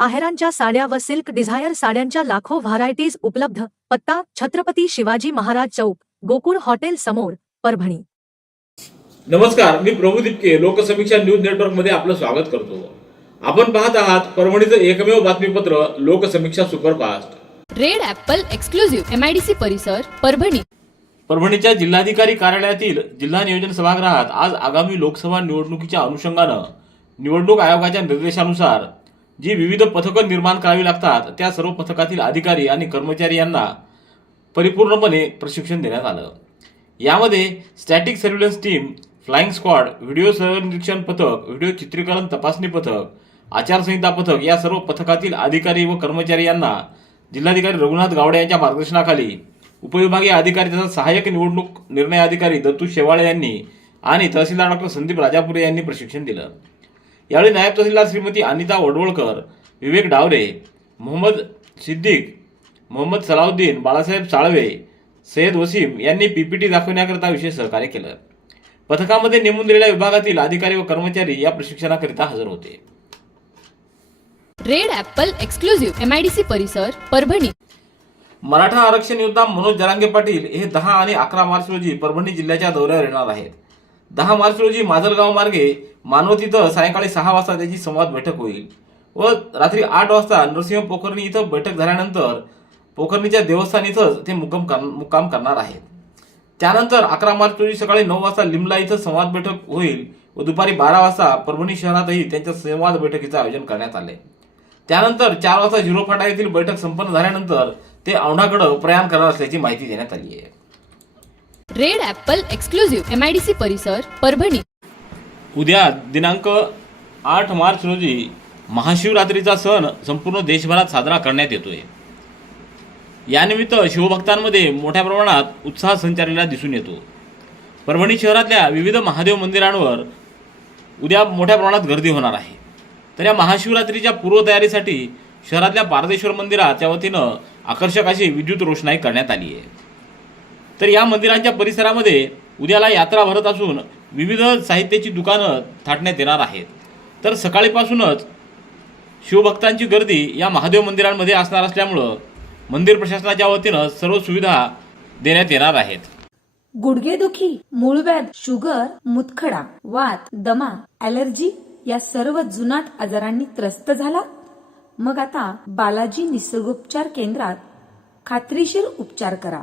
आहेरांच्या साड्या व silk Dzire साड्यांच्या लाखो व्हरायटीज उपलब्ध. पत्ता छत्रपती शिवाजी महाराज चौक गोकुळ हॉटेल समोर परभणी. नमस्कार मी प्रभू दिपके लोकसमीक्षा न्यूज नेटवर्कमध्ये आपलं स्वागत करतो. आपण पाहत आहात परभणीचं एकमेव बातमीपत्र Loksamiksha superfast. Red apple exclusive MIDC परिसर परभणी. परभणीच्या जिल्हाधिकारी कार्यालयातील जिल्हा नियोजन सभागृहात आज आगामी लोकसभा निवडणुकीच्या अनुषंगानं निवडणूक आयोगाच्या निर्देशानुसार जी विविध पथकं निर्माण करावी लागतात त्या सर्व पथकातील अधिकारी आणि कर्मचारी यांना परिपूर्णपणे प्रशिक्षण देण्यात आलं. यामध्ये static surveillance team flying squad video निरीक्षण पथक व्हिडिओ चित्रीकरण तपासणी पथक आचारसंहिता पथक या सर्व पथकातील अधिकारी व कर्मचारी यांना जिल्हाधिकारी रघुनाथ गावडे यांच्या मार्गदर्शनाखाली उपविभागीय अधिकारी तथा सहाय्यक निवडणूक निर्णय अधिकारी दत्तू शेवाळे यांनी आणि तहसीलदार डॉक्टर संदीप राजापुरे यांनी प्रशिक्षण दिलं. यावेळी नायब तहसीलदार श्रीमती अनिता वडवळकर विवेक डावरे मोहम्मद सिद्दीक मोहम्मद सलाउद्दीन बाळासाहेब साळवे सय्यद वसीम यांनी पीपीटी दाखवण्याकरिता विशेष सहकार्य केलं. पथकामध्ये नेमून दिलेल्या विभागातील अधिकारी व कर्मचारी या प्रशिक्षणाकरिता हजर होते. रेड ॲपल एक्सक्लुझिव्ह एमआयडीसी परिसर परभणी. मराठा आरक्षण योद्धा मनोज जरांगे पाटील हे दहा आणि अकरा मार्च रोजी परभणी जिल्ह्याच्या दौऱ्यावर येणार आहेत. दहा मार्च रोजी माजलगाव मार्गे मानवत इथं सायंकाळी सहा वाजता त्याची संवाद बैठक होईल व रात्री आठ वाजता नरसिंह पोखर्णी इथं बैठक झाल्यानंतर पोखर्णीच्या देवस्थान इथंच ते मुक्काम कर मुक्काम करणार आहेत. त्यानंतर अकरा मार्च रोजी सकाळी नऊ वाजता लिमला इथं संवाद बैठक होईल व दुपारी बारा वाजता परभणी शहरातही त्यांच्या संवाद बैठकीचं आयोजन करण्यात आले त्यानंतर चार वाजता झिरो फाटा येथील बैठक संपन्न झाल्यानंतर ते औंढाकडं प्रयाण करणार असल्याची माहिती देण्यात आली आहे. रेड ॲपल एक्सक्लुझिव्ह एमआयडीसी परिसर परभणी. उद्या दिनांक आठ मार्च रोजी महाशिवरात्रीचा सण संपूर्ण देशभरात साजरा करण्यात येतोय. यानिमित्त शिवभक्तांमध्ये मोठ्या प्रमाणात उत्साह संचारलेला दिसून येतो. परभणी शहरातल्या विविध महादेव मंदिरांवर उद्या मोठ्या प्रमाणात गर्दी होणार आहे. तर या महाशिवरात्रीच्या पूर्वतयारीसाठी शहरातल्या पारदेश्वर मंदिराच्या वतीनं आकर्षक अशी विद्युत रोषणाई करण्यात आली आहे. तर या मंदिरांच्या परिसरामध्ये उद्याला यात्रा भरत असून विविध साहित्याची दुकानं थाटण्यात येणार आहेत. तर सकाळीपासूनच शिवभक्तांची गर्दी या महादेव मंदिरांमध्ये असणार असल्यामुळं मंदिर प्रशासनाच्या वतीनं सर्व सुविधा देण्यात येणार आहेत. गुडघेदुखी मूळव्याध शुगर मुतखडा वात दमा ॲलर्जी या सर्व जुनाट आजारांनी त्रस्त झाला? मग आता बालाजी निसर्गोपचार केंद्रात खात्रीशीर उपचार करा.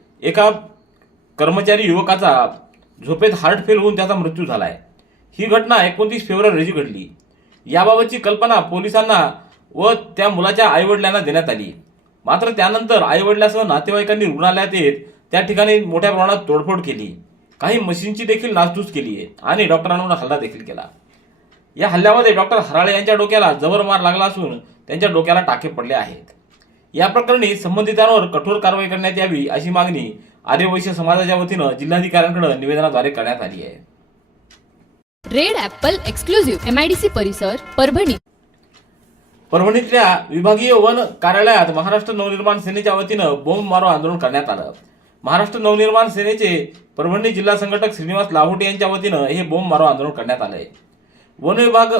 एका कर्मचारी युवकाचा झोपेत हार्ट फेल होऊन त्याचा मृत्यू झाला आहे ही घटना एकोणतीस फेब्रुवारी रोजी घडली. याबाबतची कल्पना पोलिसांना व त्या मुलाच्या आईवडिलांना देण्यात आली. मात्र त्यानंतर आईवडिलासह नातेवाईकांनी रुग्णालयात येत त्या ठिकाणी मोठ्या प्रमाणात तोडफोड केली. काही मशीनची देखील नासधूस केली आहे आणि डॉक्टरांवर हल्ला देखील केला. या हल्ल्यामध्ये डॉक्टर हराळे यांच्या डोक्याला जबर मार लागला असून त्यांच्या डोक्याला टाके पडले आहेत. या प्रकरणी संबंधितांवर कठोर कारवाई करण्यात यावी अशी मागणी आर्यवैश्य समाजाच्या वतीनं जिल्हाधिकाऱ्यांकडे निवेदनाद्वारे करण्यात आली आहे. रेड ॲपल एक्सक्लुझिव्ह एमआयडीसी परिसर परभणी. परभणीतल्या विभागीय वन कार्यालयात महाराष्ट्र नवनिर्माण सेनेच्या वतीनं बोंब मारो आंदोलन करण्यात आलं. महाराष्ट्र नवनिर्माण सेनेचे परभणी जिल्हा संघटक श्रीनिवास लाहोटे यांच्या वतीनं हे बोंब मारो आंदोलन करण्यात आलंय. वन विभाग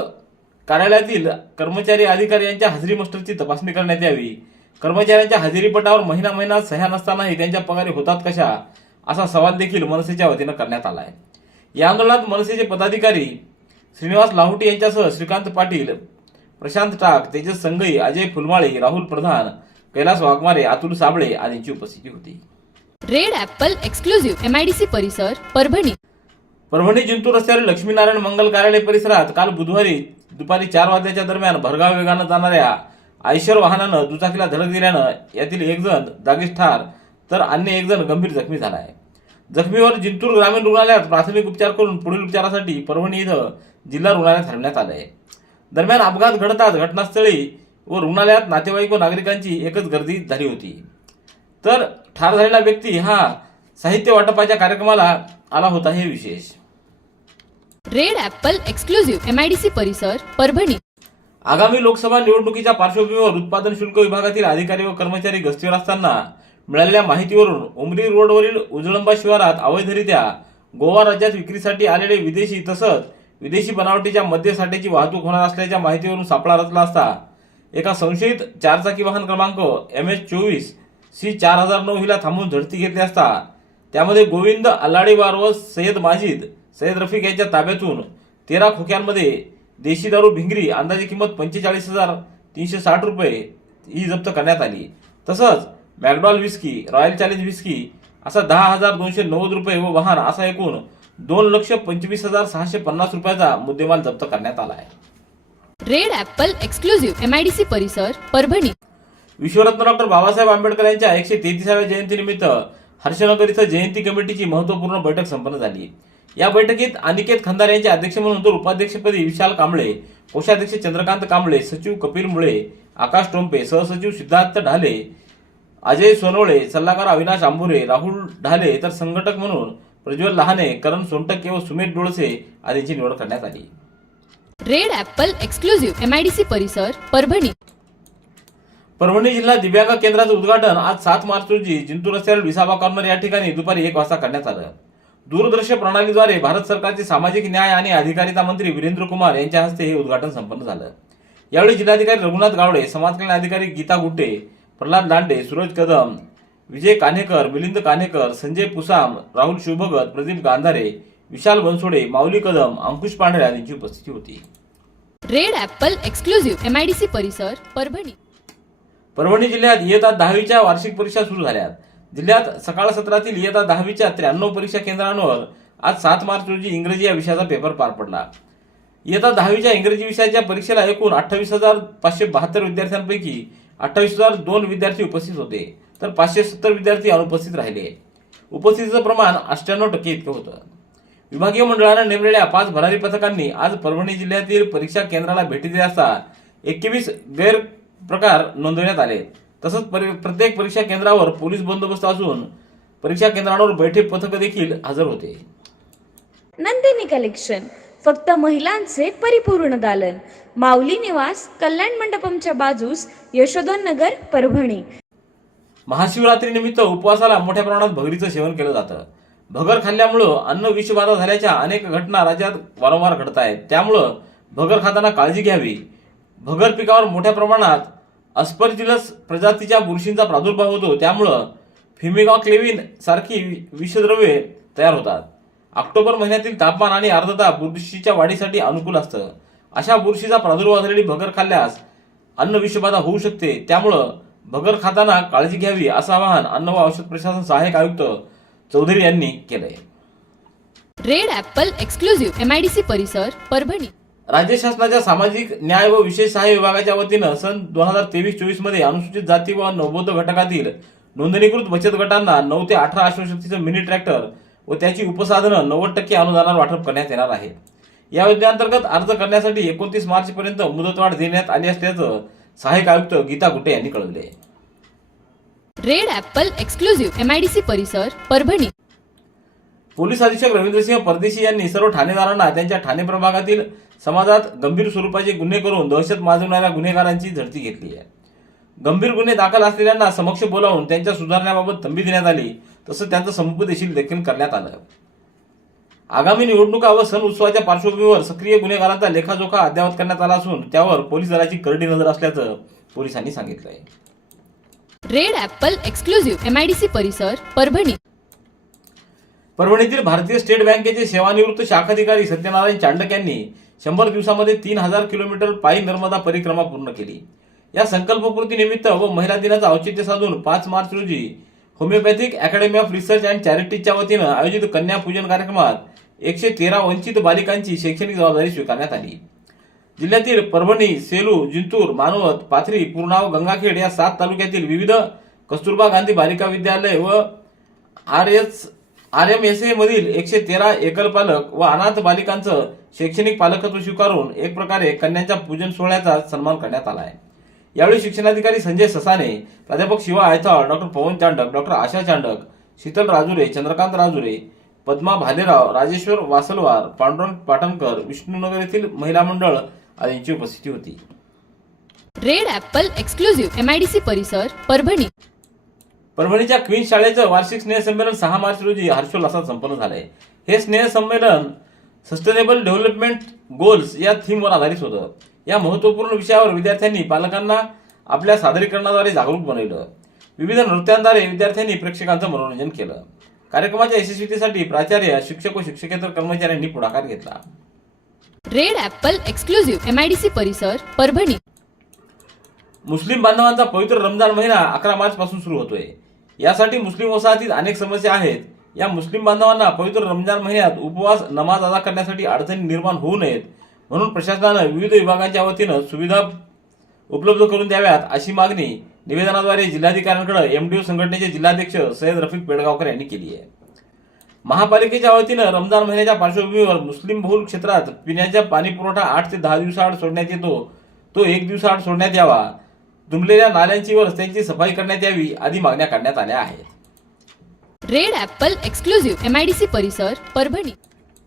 कार्यालयातील कर्मचारी अधिकारी यांच्या हजेरी मस्टरची तपासणी करण्यात यावी. कर्मचाऱ्यांच्या हजेरीपटावर महिना महिना सह्या नसतानाही त्यांच्या पगारी होतात कशा? असा सवाल देखील मनसेच्या वतीनं करण्यात आला आहे या आंदोलनात मनसेचे पदाधिकारी श्रीनिवास लाहोटी यांच्यासह श्रीकांत पाटील प्रशांत टाक तेजस संगई अजय फुलमाळे राहुल प्रधान कैलास वाघमारे अतुल साबळे आदींची उपस्थिती होती. Red apple exclusive M I D C परिसर परभणी. परभणी जिंतूर रस्त्यावरील लक्ष्मीनारायण मंगल कार्यालय परिसरात काल बुधवारी दुपारी चार वाजल्याच्या दरम्यान भरधाव वेगानं जाणाऱ्या आयशर वाहनानं दुचाकीला धडक दिल्यानं यातील एक जण जागीच ठार तर अन्य एक जण गंभीर जखमी झाला आहे. जखमीवर जिंतूर ग्रामीण रुग्णालयात प्राथमिक उपचार करून पुढील उपचारासाठी परभणी इथं जिल्हा रुग्णालयात हलवण्यात आलं आहे. दरम्यान अपघात घडताच घटनास्थळी व रुग्णालयात नातेवाईक व नागरिकांची एकच गर्दी झाली होती. तर ठार झालेला व्यक्ती हा साहित्य वाटपाच्या कार्यक्रमाला आला होता हे विशेष. Red apple exclusive M I D C परिसर परभणी. आगामी लोकसभा निवडणुकीच्या पार्श्वभूमीवर उत्पादन शुल्क विभागातील अधिकारी व कर्मचारी गस्तीवर असताना मिळालेल्या माहितीवरून उमरी रोडवरील उजळंबा शिवारात अवैधरित्या गोवा राज्यात विक्रीसाठी आलेले विदेशी तसंच विदेशी बनावटीच्या मद्यसाठ्याची वाहतूक होणार असल्याच्या माहितीवरून सापळा रचला असता एका संशयित चारचाकी वाहन क्रमांक एम एच चोवीस सी चार हजार नऊ हिला थांबून झडती घेतली असता त्यामध्ये गोविंद अल्लाडीवार व सय्यद माजिद सय्यद रफिक यांच्या ताब्यातून तेरा खोक्यांमध्ये देशी दारू भिंगरी अंदाजे किंमत पंचेचाळीस हजार तीनशे साठ रुपये ही जप्त करण्यात आली. तसंच McDowell whisky royal challenge whisky असा दहा हजार दोनशे नव्वद रुपये व वाहन असा एकूण दोन लक्ष पंचवीस हजार सहाशे पन्नास रुपयाचा मुद्देमाल जप्त करण्यात आला आहे. Red apple exclusive M I D C परिसर परभणी. विश्वरत्न डॉक्टर बाबासाहेब आंबेडकर यांच्या एकशे तेहतीसाव्या जयंतीनिमित्त हर्षनगर इथं जयंती कमिटीची महत्त्वपूर्ण बैठक संपन्न झाली. या बैठकीत अनिकेत खंदार यांचे अध्यक्ष म्हणून तर उपाध्यक्षपदी विशाल कांबळे कोषाध्यक्ष चंद्रकांत कांबळे सचिव कपिल मुळे आकाश टोंपे सहसचिव सिद्धार्थ ढाले अजय सोनवळे सल्लागार अविनाश आंबुरे राहुल ढाले तर संघटक म्हणून प्रज्वल लहाने करण सोनटके व सुमित डोळसे आदींची निवड करण्यात आली. Red apple exclusive M I D C परिसर परभणी. परभणी जिल्हा दिव्यांग केंद्राचं उद्घाटन आज सात मार्च रोजी जिंतूर रस्त्यावर विसावा कॉर्नर या ठिकाणी दुपारी एक वाजता करण्यात आलं. दूरदृश्य प्रणालीद्वारे भारत सरकारचे सामाजिक न्याय आणि अधिकारिता मंत्री वीरेंद्र कुमार यांच्या हस्ते हे उद्घाटन संपन्न झालं. यावेळी जिल्हाधिकारी रघुनाथ गावडे समाज कल्याण अधिकारी गीता गुट्टे प्रल्हाद लांडे सूरज कदम विजय कान्हेकर मिलिंद कान्हेकर संजय पुसाम राहुल शिवभगत प्रदीप गांधारे विशाल बनसोडे माऊली कदम अंकुश पांढरे आदींची उपस्थिती होती. Red apple exclusive M I D C परिसर परभणी. परभणी जिल्ह्यात इयत्ता दहावीच्या वार्षिक परीक्षा सुरू झाल्यात. जिल्ह्यात सकाळ सत्रातील इयत्ता दहावीच्या त्र्याण्णव परीक्षा केंद्रांवर आज सात मार्च रोजी इंग्रजी या विषयाचा पेपर पार पडला. इयत्ता दहावीच्या इंग्रजी विषयाच्या परीक्षेला एकूण अठ्ठावीस हजार पाचशे बहात्तर विद्यार्थ्यांपैकी अठ्ठावीस हजार दोन विद्यार्थी उपस्थित होते तर पाचशे सत्तर विद्यार्थी अनुपस्थित राहिले. उपस्थितीचं प्रमाण अठ्ठ्याण्णव टक्के इतकं होतं. विभागीय मंडळानं नेमलेल्या पाच भरारी पथकांनी आज परभणी जिल्ह्यातील परीक्षा केंद्राला भेटी दिल्या असता एकवीस गैर प्रकार नोंदवण्यात आले. तसंच परि- प्रत्येक परीक्षा केंद्रावर पोलीस बंदोबस्त असून परीक्षा केंद्रांवर बैठे पथक देखील हजर होते. नंदिनी कलेक्शन फक्त महिलांचे परिपूर्ण दालन. माऊली निवास कल्याण मंडपमच्या बाजूस यशोधन नगर परभणी. महाशिवरात्रीनिमित्त उपवासाला मोठ्या प्रमाणात भगरीचं सेवन केलं जातं. भगर खाल्ल्यामुळं अन्न विषबाधा झाल्याच्या अनेक घटना राज्यात वारंवार घडत आहेत त्यामुळं भगर खाताना काळजी घ्यावी. भगर पिकावर मोठ्या प्रमाणात अस्परजिलस प्रजातीच्या बुरशींचा प्रादुर्भाव होतो. त्यामुळं फिमिगॉक्लेविन सारखी विषद्रव्ये तयार होतात. ऑक्टोबर महिन्यातील तापमान आणि आर्द्रता बुरशीच्या वाढीसाठी अनुकूल असतं. अशा बुरशीचा प्रादुर्भाव झालेली भगर खाल्ल्यास अन्न विषबाधा होऊ शकते. त्यामुळं भगर खाताना काळजी घ्यावी असं आवाहन अन्न व औषध प्रशासन सहाय्यक आयुक्त चौधरी यांनी केलंय. रेड ऍपल एक्सक्लुझिव्ह एमआयडीसी परिसर परभणी. राज्य शासनाच्या सामाजिक न्याय व विशेष सहाय्य विभागाच्या वतीनं सन दोन हजार तेवीस चोवीसमध्ये अनुसूचित जाती व नवबोध घटकातील नोंदणीकृत बचत गटांना नऊ ते अठरा अश्वशक्तीचं मिनी ट्रॅक्टर व त्याची उपसाधनं नव्वद टक्के अनुदानावर वाटप करण्यात येणार आहे. या योजनेअंतर्गत अर्ज करण्यासाठी एकोणतीस मार्च पर्यंत मुदतवाढ देण्यात आली असल्याचं सहाय्यक आयुक्त गीता गुटे यांनी कळवले. Red apple exclusive M I D C परिसर परभणी. पोलीस अधीक्षक रवींद्रसिंह परदेशी यांनी सर्व ठाणेदारांना त्यांच्या ठाणे प्रभागातील समाजात गंभीर स्वरूपाचे गुन्हे करून दहशत माजवणाऱ्या गुन्हेगारांची झडती घेतली आहे. गंभीर गुन्हे दाखल असलेल्यांना समक्ष बोलावून त्यांच्या सुधारण्याबाबत तंबी देण्यात आली तसंच त्यांचं समुपदेशील देखील करण्यात आलं. आगामी निवडणुका व सण उत्सवाच्या पार्श्वभूमीवर सक्रिय गुन्हेगारांचा लेखाजोखा अद्यावत करण्यात आला असून त्यावर पोलीस दलाची करडी नजर असल्याचं पोलिसांनी सांगितलंय. Red apple exclusive M I D C परिसर परभणी. परभणीतील भारतीय स्टेट बँकेचे सेवानिवृत्त शाखाधिकारी सत्यनारायण चांडक यांनी शंभर दिवसामध्ये तीन हजार किलोमीटर पायी नर्मदा परिक्रमा पूर्ण केली. या संकल्पपूर्ती निमित्त व महिला दिनाचं औचित्य साधून पाच मार्च रोजी homeopathic academy of research and चॅरिटीच्या वतीनं आयोजित कन्या पूजन कार्यक्रमात एकशे तेरा वंचित बालिकांची शैक्षणिक जबाबदारी स्वीकारण्यात आली. जिल्ह्यातील परभणी सेलू जिंतूर मानवत पाथरी पूर्णाव गंगाखेड या सात तालुक्यातील विविध कस्तुरबा गांधी बालिका विद्यालय व R S R M S A मधील एकशे तेरा एकल पालक व अनाथ बालिकांचं शैक्षणिक पालकत्व स्वीकारून एक प्रकारे कन्यांच्या पूजन सोहळ्याचा सन्मान करण्यात आला आहे. यावेळी शिक्षणाधिकारी संजय ससाने प्राध्यापक शिवा आयथाळ डॉक्टर पवन चांडक डॉक्टर आशा चांडक शीतल राजुरे चंद्रकांत राजुरे पद्मा भालेराव राजेश्वर वासलवार पांडुरंग पाटणकर विष्णुनगर येथील महिला मंडळ आदींची उपस्थिती होती. रेड ॲपल एक्सक्लुझिव्ह एमआयडीसी परिसर परभणी. परभणीच्या क्वीन्स शाळेचं वार्षिक स्नेहसंमेलन सहा मार्च रोजी हर्षोल्लासात संपन्न झालंय. हे स्नेहसंमेलन सस्टेनेबल डेव्हलपमेंट गोल्स या थीमवर आधारित होतं. या महत्त्वपूर्ण विषयावर विद्यार्थ्यांनी पालकांना आपल्या सादरीकरणाद्वारे जागरूक बनवलं. विविध नृत्यांद्वारे विद्यार्थ्यांनी प्रेक्षकांचं मनोरंजन केलं. कार्यक्रमाच्या यशस्वीतेसाठी प्राचार्य शिक्षक व शिक्षकेतर कर्मचाऱ्यांनी पुढाकार घेतला. रेड ॲपल एक्सक्लुझिव्ह एमआयडीसी परिसर परभणी. मुस्लिम बांधवांचा पवित्र रमजान महिना अकरा मार्च पासून सुरू होतोय. यासाठी मुस्लिम वसाहतीत अनेक समस्या आहेत. या मुस्लिम बांधवांना पवित्र रमजान महिन्यात उपवास नमाज अदा करण्यासाठी अडचणी निर्माण होऊ नयेत. म्हणून प्रशासनानं विविध विभागांच्या वतीनं सुविधा उपलब्ध करून द्याव्यात अशी मागणी निवेदनाद्वारे जिल्हाधिकाऱ्यांकडे एमडीओ संघटनेचे जिल्हाध्यक्ष सय्यद रफिक पेडगावकर यांनी केली आहे. महापालिकेच्या वतीनं रमजान महिन्याच्या पार्श्वभूमीवर मुस्लिम बहुल क्षेत्रात पिण्याच्या पाणी पुरवठा आठ ते दहा दिवसाआड सोडण्यात येतो. तो एक दिवसाआड सोडण्यात यावा. तुंबलेल्या नाल्यांची व रस्त्यांची सफाई करण्यात यावी आदी मागण्या करण्यात आल्या आहेत. रेड ॲपल एक्सक्लुझिव्ह एमआयडीसी परिसर परभणी.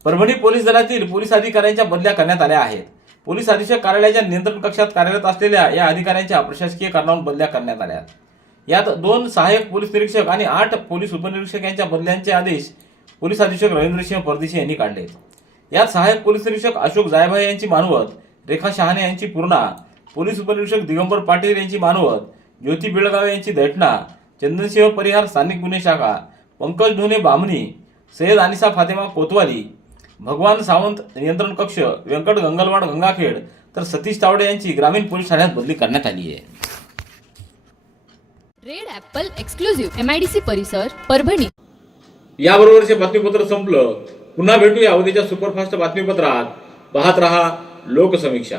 परभणी पोलीस दलातील पोलीस अधिकाऱ्यांच्या बदल्या करण्यात आल्या आहेत. पोलीस अधीक्षक कार्यालयाच्या नियंत्रण कक्षात कार्यरत असलेल्या या अधिकाऱ्यांच्या प्रशासकीय कारणावरून बदल्या करण्यात आल्या यात दोन सहाय्यक पोलीस निरीक्षक आणि आठ पोलीस उपनिरीक्षक यांच्या बदल्यांचे आदेश पोलीस अधीक्षक रवींद्रसिंह परदेशी यांनी काढले यात सहाय्यक पोलीस निरीक्षक अशोक जायभाई यांची मानवत रेखा शहाणे यांची पूर्णा पोलीस उपनिरीक्षक दिगंबर पाटील यांची मानवत ज्योती बेळगाव यांची दैठणा चंदनसिंह परिहार स्थानिक गुन्हे शाखा पंकज ढोणे बामणी सय्यद अनिसा फातेमा कोतवाली भगवान सावंत नियंत्रण कक्ष व्यंकट गंगलवाड गंगाखेड तर सतीश तावडे यांची ग्रामीण पोलीस ठाण्यात बदली करण्यात आली आहे. रेड ॲपल एक्सक्लुझिव्ह एमआयडीसी परिसर परभणी. याबरोबरचे बातमीपत्र संपलं. पुन्हा भेटूया उद्याच्या सुपरफास्ट बातमीपत्रात. पाहत रहा लोकसमीक्षा.